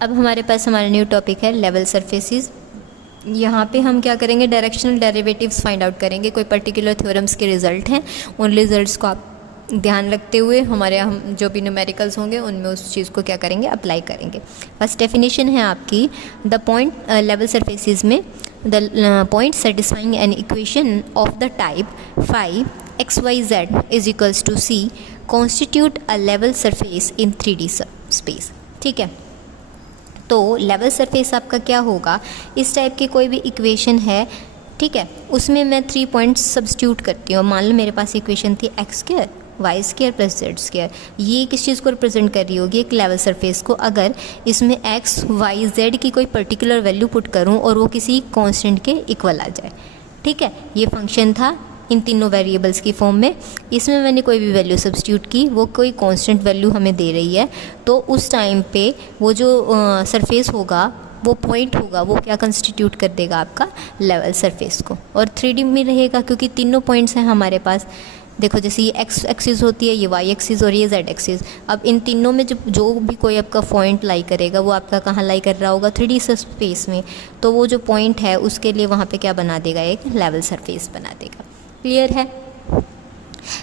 अब हमारे पास हमारा न्यू टॉपिक है लेवल सरफेसेस। यहाँ पे हम क्या करेंगे, डायरेक्शनल डेरिवेटिव्स फाइंड आउट करेंगे। कोई पर्टिकुलर थ्योरम्स के रिजल्ट हैं, उन रिजल्ट्स को आप ध्यान रखते हुए हमारे हम जो भी न्यूमेरिकल्स होंगे उनमें उस चीज़ को क्या करेंगे, अप्लाई करेंगे। फर्स्ट डेफिनेशन है आपकी, द पॉइंट लेवल सरफेसेस में the point satisfying an equation of the type phi x Y z is equals to c constitute a level surface in 3D space. ठीक है, तो लेवल सरफेस आपका क्या होगा, इस टाइप की कोई भी इक्वेशन है, ठीक है, उसमें मैं 3 पॉइंट्स सब्स्टिट्यूट करती हूँ। मान लो मेरे पास इक्वेशन थी x square y square plus z square, ये किस चीज़ को रिप्रेजेंट कर रही होगी, एक लेवल सरफेस को। अगर इसमें एक्स वाई जेड की कोई पर्टिकुलर वैल्यू पुट करूँ और वो किसी कांस्टेंट के इक्वल आ जाए, ठीक है, ये फंक्शन था इन तीनों वेरिएबल्स की फॉर्म में। इसमें मैंने कोई भी वैल्यू सब्स्टिट्यूट की, वो कोई कांस्टेंट वैल्यू हमें दे रही है, तो उस टाइम पे वो जो सरफेस होगा, वो पॉइंट होगा, वो क्या कंस्टिट्यूट कर देगा आपका लेवल सरफेस को। और 3D में रहेगा क्योंकि तीनों पॉइंट्स हैं हमारे पास। देखो जैसे ये एक्स एक्सिस होती है, ये वाई एक्सिस और ये जेड एक्सिस। अब इन तीनों में जो भी कोई आपका पॉइंट लाई करेगा, वो आपका कहाँ लाई कर रहा होगा, 3D स्पेस में। तो वो जो पॉइंट है उसके लिए वहाँ पे क्या बना देगा, एक लेवल सरफेस बना देगा। क्लियर है।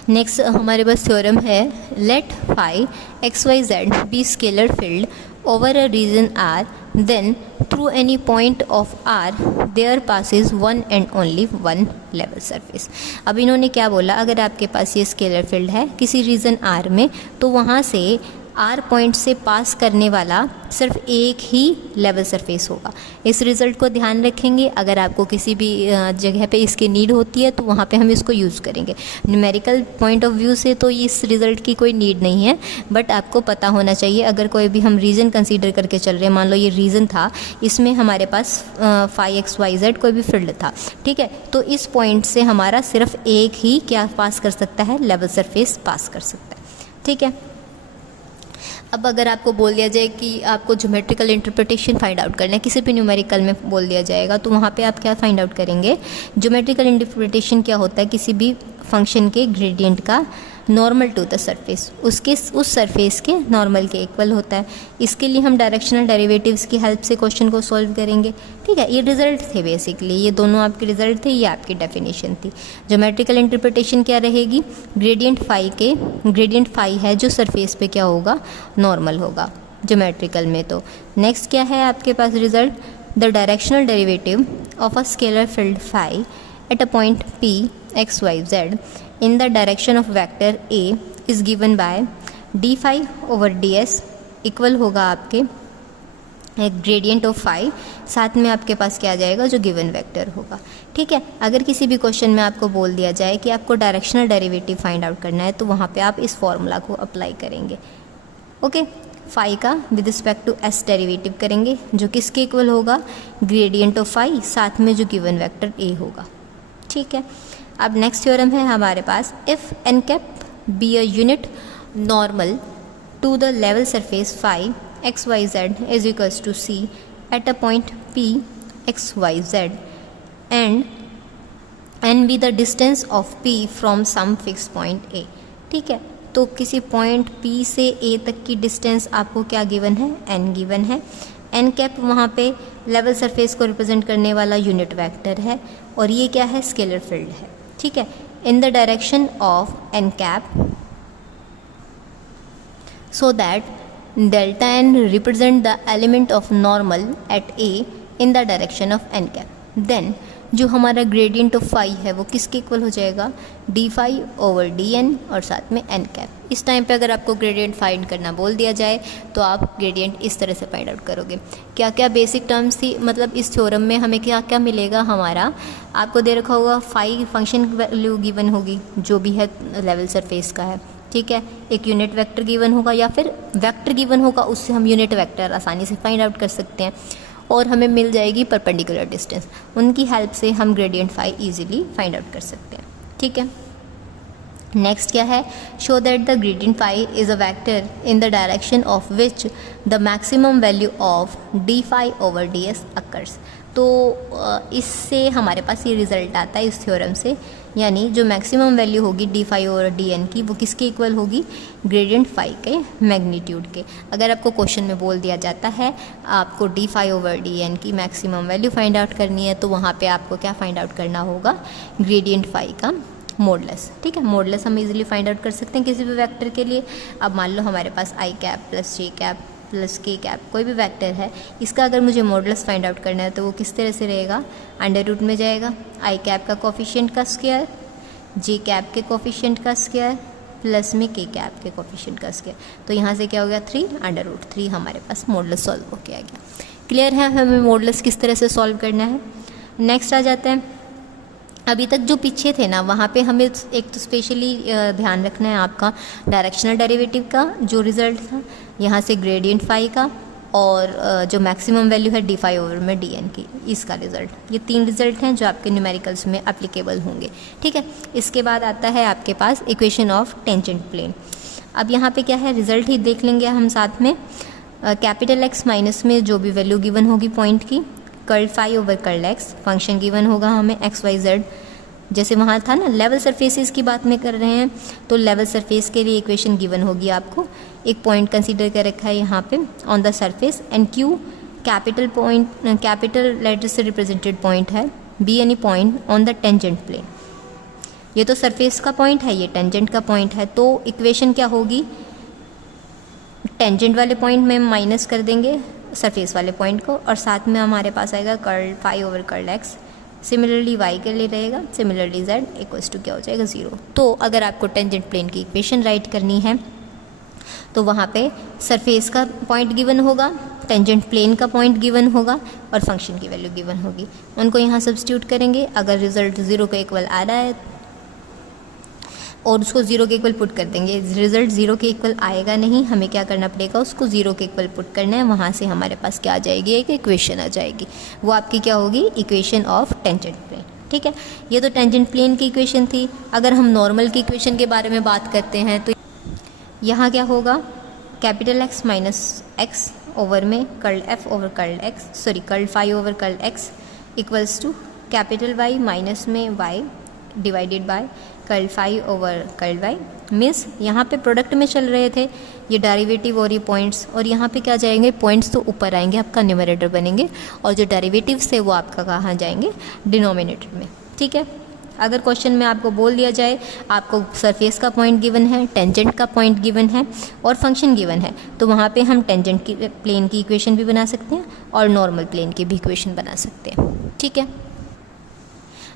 नेक्स्ट हमारे पास थ्योरम है, let phi x Y z be scalar field over a region R, then through any point of R there passes one and only one level surface. अब इन्होंने क्या बोला, अगर आपके पास ये स्केलर फील्ड है किसी रीजन आर में, तो वहाँ से आर पॉइंट से पास करने वाला सिर्फ एक ही लेवल सरफेस होगा। इस रिज़ल्ट को ध्यान रखेंगे। अगर आपको किसी भी जगह पे इसकी नीड होती है तो वहाँ पे हम इसको यूज़ करेंगे। न्यूमेरिकल पॉइंट ऑफ व्यू से तो इस रिज़ल्ट की कोई नीड नहीं है, बट आपको पता होना चाहिए। अगर कोई भी हम रीजन कंसीडर करके चल रहे हैं, मान लो ये रीजन था, इसमें हमारे पास फाई एक्स वाई जेड कोई भी फील्ड था, ठीक है, तो इस पॉइंट से हमारा सिर्फ एक ही क्या पास कर सकता है, लेवल सरफेस पास कर सकता है। ठीक है, अब अगर आपको बोल दिया जाए कि आपको ज्योमेट्रिकल इंटरप्रिटेशन फाइंड आउट करना है, किसी भी न्यूमेरिकल में बोल दिया जाएगा, तो वहाँ पे आप क्या फाइंड आउट करेंगे, ज्योमेट्रिकल इंटरप्रिटेशन क्या होता है, किसी भी फंक्शन के ग्रेडियंट का नॉर्मल टू द सरफेस, उसके उस सरफेस के नॉर्मल के इक्वल होता है। इसके लिए हम डायरेक्शनल डेरिवेटिव्स की हेल्प से क्वेश्चन को सॉल्व करेंगे। ठीक है, ये रिजल्ट थे बेसिकली, ये दोनों आपके रिजल्ट थे, ये आपकी डेफिनेशन थी। ज्योमेट्रिकल इंटरप्रिटेशन क्या रहेगी, ग्रेडियंट फाई है जो सरफेस पे क्या होगा, नॉर्मल होगा ज्योमेट्रिकल में। तो नेक्स्ट क्या है आपके पास result, the directional derivative of a scalar field phi at a point P x Y Z in the direction of vector A is given by d phi over ds equal होगा आपके एक gradient of phi, साथ में आपके पास क्या आ जाएगा, जो given vector होगा। ठीक है, अगर किसी भी क्वेश्चन में आपको बोल दिया जाए कि आपको डायरेक्शनल डेरिवेटिव फाइंड आउट करना है, तो वहाँ पे आप इस फॉर्मूला को अप्लाई करेंगे। ओके, फाई का with respect to s derivative करेंगे, जो किसके इक्वल होगा, ग्रेडियंट ऑफ फाई, साथ में जो गिवन वेक्टर ए होगा। ठीक है, अब नेक्स्ट थ्योरम है हमारे पास, if n cap be a unit normal to the level surface phi x Y z is equals to c at a point P x Y z and b the distance of P from some fix point A. ठीक है, तो किसी point P से ए तक की distance आपको क्या given है, एन गिवन है। एन कैप वहाँ पे लेवल सरफेस को रिप्रेजेंट करने वाला यूनिट वेक्टर है, और ये क्या है, स्केलर फील्ड है। ठीक है, in the direction of n cap so that delta n represent the element of normal at A in the direction of n cap, then जो हमारा ग्रेडियंट ऑफ फाई है वो किसके इक्वल हो जाएगा, d phi over d n और साथ में एन कैप। इस टाइम पे अगर आपको ग्रेडियंट फाइंड करना बोल दिया जाए तो आप ग्रेडियंट इस तरह से फाइंड आउट करोगे। क्या क्या बेसिक टर्म्स थी, मतलब इस थ्योरम में हमें क्या क्या मिलेगा, हमारा आपको दे रखा होगा फाई फंक्शन वैल्यू गिवन होगी जो भी है लेवल सरफेस का है। ठीक है, एक यूनिट वेक्टर गिवन होगा या फिर वेक्टर गिवन होगा, उससे हम यूनिट वेक्टर आसानी से फाइंड आउट कर सकते हैं, और हमें मिल जाएगी परपेंडिकुलर डिस्टेंस, उनकी हेल्प से हम gradient phi easily find out कर सकते हैं। ठीक है, नेक्स्ट क्या है, show that the gradient phi is a vector in the direction of which the maximum value of d phi over d s occurs. तो इससे हमारे पास ये रिज़ल्ट आता है इस थ्योरम से, यानी जो मैक्सिमम वैल्यू होगी d phi over d n की वो किसके इक्वल होगी, ग्रेडियंट फाई के मैग्नीट्यूड के। अगर आपको क्वेश्चन में बोल दिया जाता है आपको d phi over d n की मैक्सिमम वैल्यू फाइंड आउट करनी है, तो वहाँ पे आपको क्या फाइंड आउट करना होगा, ग्रेडियंट फाई का मॉडुलस। ठीक है, मॉडुलस हम इजीली फाइंड आउट कर सकते हैं किसी भी वेक्टर के लिए। अब मान लो हमारे पास आई कैप प्लस जे कैप प्लस के कैप कोई भी वेक्टर है, इसका अगर मुझे मॉडुलस फाइंड आउट करना है तो वो किस तरह से रहेगा, अंडर रूट में जाएगा आई कैप का कोफिशिएंट का स्क्वायर, जे कैप के कोफिशिएंट का स्क्वायर प्लस में के कैप के कोफिशिएंट का स्क्वायर। तो यहाँ से क्या हो गया 3 अंडर रूट 3 हमारे पास मॉडुलस सॉल्व हो गया। क्लियर है हमें मॉडुलस किस तरह से सॉल्व करना है। नेक्स्ट आ जाते हैं, अभी तक जो पीछे थे ना वहाँ पे हमें एक तो स्पेशली ध्यान रखना है आपका डायरेक्शनल डेरिवेटिव का जो रिज़ल्ट था, यहाँ से ग्रेडियंट फाई का, और जो मैक्सिमम वैल्यू है डी फाई ओवर में डी एन की, इसका रिज़ल्ट। ये 3 रिज़ल्ट हैं जो आपके न्यूमेरिकल्स में एप्लीकेबल होंगे। ठीक है, इसके बाद आता है आपके पास इक्वेशन ऑफ टेंजेंट प्लेन। अब यहाँ पे क्या है, रिज़ल्ट ही देख लेंगे हम साथ में। कैपिटल एक्स माइनस में जो भी वैल्यू गिवन होगी पॉइंट की, curl phi over curl x, function given होगा हमें एक्स वाई जेड। जैसे वहाँ था ना लेवल सरफेसेस की बात में कर रहे हैं, तो लेवल सरफेस के लिए इक्वेशन गिवन होगी आपको। एक पॉइंट कंसीडर कर रखा है यहाँ पे on the surface, and Q capital point, capital letter से रिप्रेजेंटेड पॉइंट है, be any point on the tangent plane. ये तो सरफेस का पॉइंट है, ये टेंजेंट का पॉइंट है, तो इक्वेशन क्या होगी, टेंजेंट वाले पॉइंट में माइनस कर देंगे सरफेस वाले पॉइंट को, और साथ में हमारे पास आएगा curl phi over curl x. Similarly y के लिए रहेगा, सिमिलरली जेड इक्वल्स टू क्या हो जाएगा 0। तो अगर आपको टेंजेंट प्लेन की इक्वेशन राइट करनी है तो वहाँ पे सरफेस का पॉइंट गिवन होगा, टेंजेंट प्लेन का पॉइंट गिवन होगा, और फंक्शन की वैल्यू गिवन होगी। उनको यहाँ सब्स्टिट्यूट करेंगे। अगर रिजल्ट 0 के इक्वल आ रहा है और उसको 0 के इक्वल पुट कर देंगे, रिजल्ट 0 के इक्वल आएगा नहीं, हमें क्या करना पड़ेगा, उसको 0 के इक्वल पुट करना है। वहाँ से हमारे पास क्या आ जाएगी, एक इक्वेशन आ जाएगी, वो आपकी क्या होगी, इक्वेशन ऑफ टेंजेंट प्लेन। ठीक है, ये तो टेंजेंट प्लेन की इक्वेशन थी। अगर हम नॉर्मल की इक्वेशन के बारे में बात करते हैं तो यहाँ क्या होगा, capital X minus x over में curl f over curl x, sorry curl phi over curl x equals to capital Y minus में y divided by curl phi over curl y. Means यहाँ पे प्रोडक्ट में चल रहे थे ये derivative और ये पॉइंट्स, और यहाँ पे क्या जाएंगे, पॉइंट्स तो ऊपर आएंगे, आपका न्यूमरेटर बनेंगे, और जो डेरिवेटिव्स थे वो आपका कहाँ जाएंगे, डिनोमिनेटर में। ठीक है, अगर क्वेश्चन में आपको बोल दिया जाए आपको सरफेस का पॉइंट गिवन है, टेंजेंट का पॉइंट गिवन है और फंक्शन गिवन है, तो वहाँ पे हम टेंजेंट की प्लेन की इक्वेशन भी बना सकते हैं और नॉर्मल प्लेन की भी इक्वेशन बना सकते हैं। ठीक है,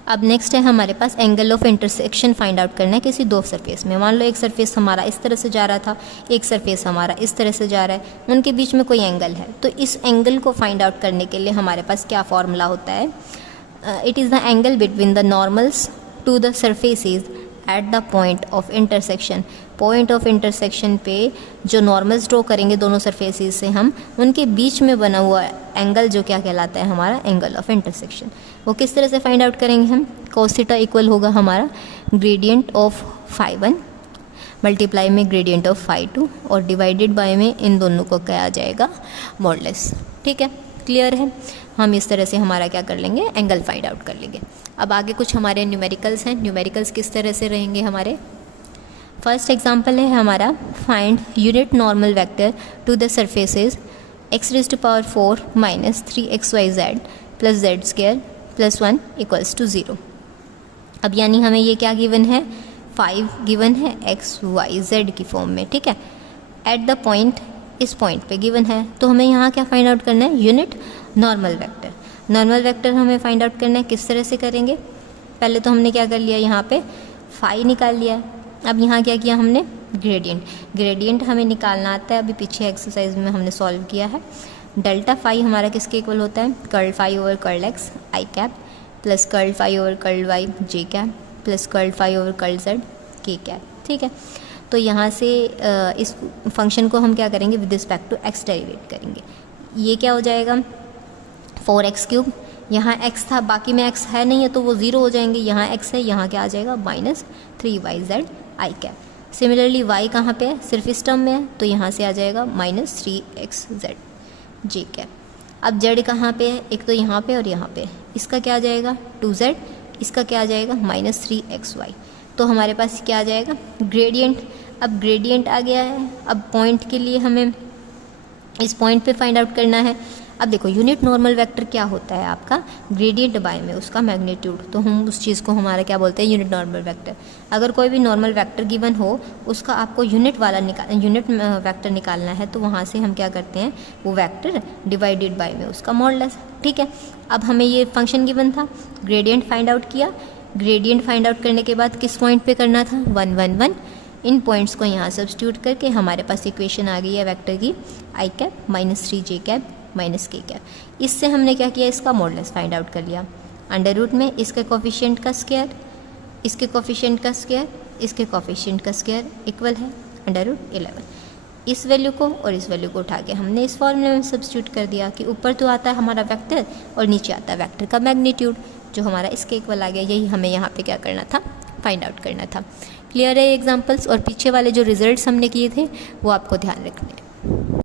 अब नेक्स्ट है हमारे पास angle of intersection find out करना है किसी दो सरफेस में। मान लो एक सरफेस हमारा इस तरह से जा रहा था, एक सरफेस हमारा इस तरह से जा रहा है, उनके बीच में कोई एंगल है, तो इस एंगल को फाइंड आउट करने के लिए हमारे पास क्या फॉर्मूला होता है, it is the angle between the normals to the surfaces at the point of intersection. Point of intersection पे जो नॉर्मल्स ड्रॉ करेंगे दोनों सरफेसेस से हम, उनके बीच में बना हुआ एंगल जो क्या कहलाता है हमारा एंगल ऑफ इंटरसेक्शन। वो किस तरह से फाइंड आउट करेंगे हम, cos थीटा इक्वल होगा हमारा ग्रेडियंट ऑफ फाई 1 मल्टीप्लाई में ग्रेडियंट ऑफ फाई 2 और डिवाइडेड बाय में इन दोनों को क्या आ जाएगा, मॉडुलस। ठीक है, क्लियर है, हम इस तरह से हमारा क्या कर लेंगे, एंगल फाइंड आउट कर लेंगे। अब आगे कुछ हमारे न्यूमेरिकल्स हैं। न्यूमेरिकल्स किस तरह से रहेंगे हमारे, फर्स्ट एग्जांपल है हमारा, find unit normal vector to the surfaces x⁴ minus 3xyz plus z square plus 1 equals to 0। अब यानी हमें ये क्या गिवन है, 5 गिवन है xyz की फॉर्म में। ठीक है, एट द पॉइंट, इस पॉइंट पे गिवन है, तो हमें यहाँ क्या फाइंड आउट करना है, unit normal vector. Normal vector हमें फाइंड आउट करना है, किस तरह से करेंगे, पहले तो हमने क्या कर लिया, यहाँ पे फाई निकाल लिया है। अब यहाँ क्या किया हमने, ग्रेडियंट, ग्रेडियंट हमें निकालना आता है, अभी पीछे एक्सरसाइज में हमने सॉल्व किया है। डेल्टा फाई हमारा किसके इक्वल होता है, curl phi over curl x i cap plus curl phi over curl y j cap plus curl phi over curl z k cap. ठीक है, तो यहाँ से इस फंक्शन को हम क्या करेंगे, with respect to x derivate करेंगे। ये क्या हो जाएगा, 4x³, यहाँ x था, बाकी में x है नहीं है तो वो 0 हो जाएंगे, यहाँ x है, यहाँ क्या आ जाएगा माइनस 3yz आई कैप। सिमिलरली y कहाँ पे है, सिर्फ इस टर्म में है, तो यहाँ से आ जाएगा माइनस 3xz जे कैप। अब z कहाँ पे है, एक तो यहाँ पे और यहाँ पे, इसका क्या आ जाएगा 2z, इसका क्या आ जाएगा -3xy। तो हमारे पास क्या आ जाएगा ग्रेडियंट। अब ग्रेडियंट आ गया है, अब पॉइंट के लिए हमें इस पॉइंट पे फाइंड आउट करना है। अब देखो यूनिट नॉर्मल वेक्टर क्या होता है आपका, ग्रेडियंट बाय में उसका मैग्नीट्यूड, तो हम उस चीज़ को हमारा क्या बोलते हैं यूनिट नॉर्मल वेक्टर। अगर कोई भी नॉर्मल वेक्टर गिवन हो उसका आपको यूनिट वेक्टर निकालना है, तो वहाँ से हम क्या करते हैं वो वेक्टर डिवाइडेड बाय में उसका मॉडुलस। ठीक है, अब हमें ये फंक्शन गिवन था, ग्रेडियंट फाइंड आउट किया, ग्रेडियंट फाइंड आउट करने के बाद किस पॉइंट पे करना था 1 1 1। इन पॉइंट्स को यहाँ सब्स्टिट्यूट करके हमारे पास इक्वेशन आ गई है वेक्टर की i cap -3j cap -k cap. इससे हमने क्या किया, इसका मॉडुलस फाइंड आउट कर लिया। अंडर रूट में इसके कोफिशिएंट का स्क्वायर, इसके कोफिशिएंट का स्क्वायर, इसके कोफिशिएंट का स्क्वायर इक्वल है √11। इस वैल्यू को और इस वैल्यू को उठा के हमने इस फॉर्मूले में सब्स्टिट्यूट कर दिया कि ऊपर तो आता है हमारा वेक्टर और नीचे आता है वेक्टर का मैग्नीट्यूड, जो हमारा इसके इक्वल आ गया। यही हमें यहाँ पे क्या करना था, फाइंड आउट करना था। क्लियर है एग्जांपल्स, और पीछे वाले जो रिजल्ट्स हमने किए थे वो आपको ध्यान रखने हैं।